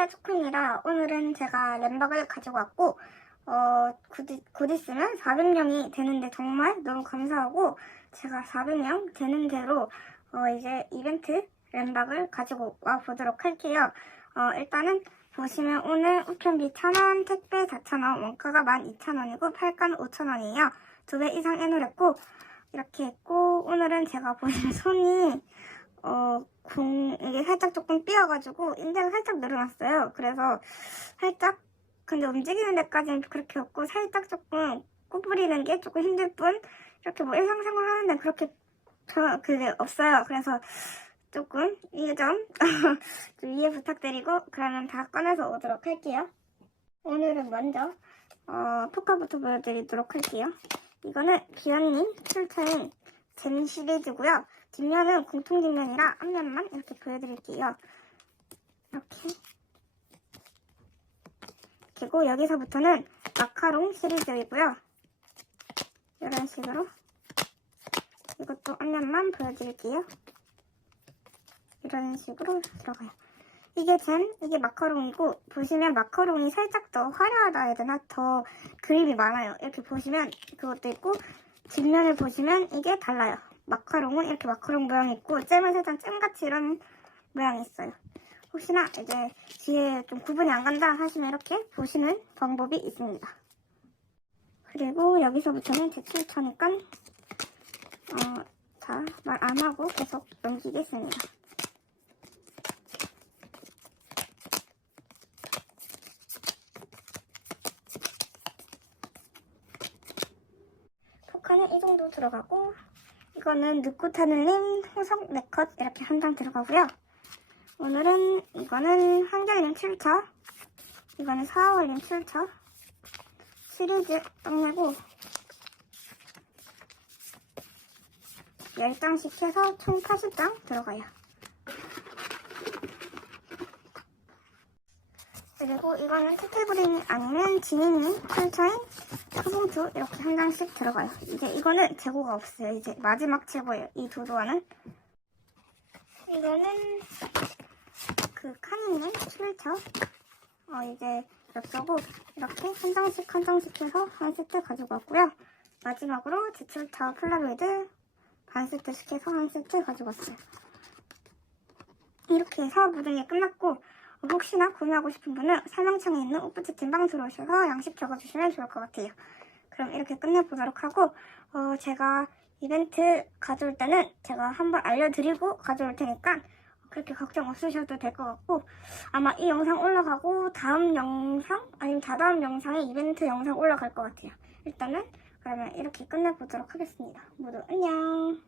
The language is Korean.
이벤트 축하이라 오늘은 제가 램박을 가지고 왔고 어, 곧, 곧 있으면 400명이 되는데 정말 너무 감사하고 제가 400명 되는 대로 어, 이제 이벤트 램박을 가지고 와 보도록 할게요. 어, 일단은 보시면 오늘 우편비 1,000원, 택배 4,000원, 원가가 12,000원이고 팔가는 5,000원이에요. 두 배 이상 해놓으랬고 이렇게 했고 오늘은 제가 보시면 손이 어, 공, 이게 살짝 조금 삐어가지고 인대가 살짝 늘어났어요. 그래서 살짝 근데 움직이는 데까지는 그렇게 없고 살짝 조금 꼬부리는 게 조금 힘들 뿐 이렇게 뭐 일상생활 하는데 그렇게 저 그게 없어요. 그래서 조금 이해 좀, 좀 이해 부탁드리고 그러면 다 꺼내서 오도록 할게요. 오늘은 먼저 어, 포카부터 보여드리도록 할게요. 이거는 기현님 출처인 잼 시리즈고요. 뒷면은 공통 뒷면이라 앞면만 이렇게 보여드릴게요. 이렇게 그리고 여기서부터는 마카롱 시리즈이고요. 이런 식으로 이것도 앞면만 보여드릴게요. 이런 식으로 들어가요. 이게 잼, 이게 마카롱이고 보시면 마카롱이 살짝 더 화려하다 해야 되나? 더 그림이 많아요. 이렇게 보시면 그것도 있고 뒷면을 보시면 이게 달라요. 마카롱은 이렇게 마카롱 모양이 있고 잼은 살짝 잼같이 이런 모양이 있어요. 혹시나 이제 뒤에 좀 구분이 안 간다 하시면 이렇게 보시는 방법이 있습니다. 그리고 여기서부터는 제 출처니까 어, 자, 말안 하고 계속 넘기겠습니다. 이 정도 들어가고 이거는 느꾸타늘님 호석 네컷 이렇게 한 장 들어가고요. 오늘은 이거는 한결님 7차 이거는 4월님 7차 시리즈 떡내고 10장씩 해서 총 80장 들어가요. 그리고 이거는 테테브링이 아니면 지니님 7차인 소봉투 이렇게 한 장씩 들어가요. 이제 이거는 재고가 없어요. 이제 마지막 재고예요. 이두 도안은. 이거는 그 칸있는 출처 어 이제 엽서고 이렇게 한 장씩 한 장씩 해서 한 세트 가지고 왔고요. 마지막으로 제출처 폴라로이드 반 세트씩 해서 한 세트 가지고 왔어요. 이렇게 해서 게 끝났고 혹시나 구매하고 싶은 분은 설명창에 있는 오프치킨 방 들어오셔서 양식 적어주시면 좋을 것 같아요. 그럼 이렇게 끝내보도록 하고 어, 제가 이벤트 가져올 때는 제가 한번 알려드리고 가져올 테니까 그렇게 걱정 없으셔도 될 것 같고 아마 이 영상 올라가고 다음 영상 아니면 다다음 영상에 이벤트 영상 올라갈 것 같아요. 일단은 그러면 이렇게 끝내보도록 하겠습니다. 모두 안녕.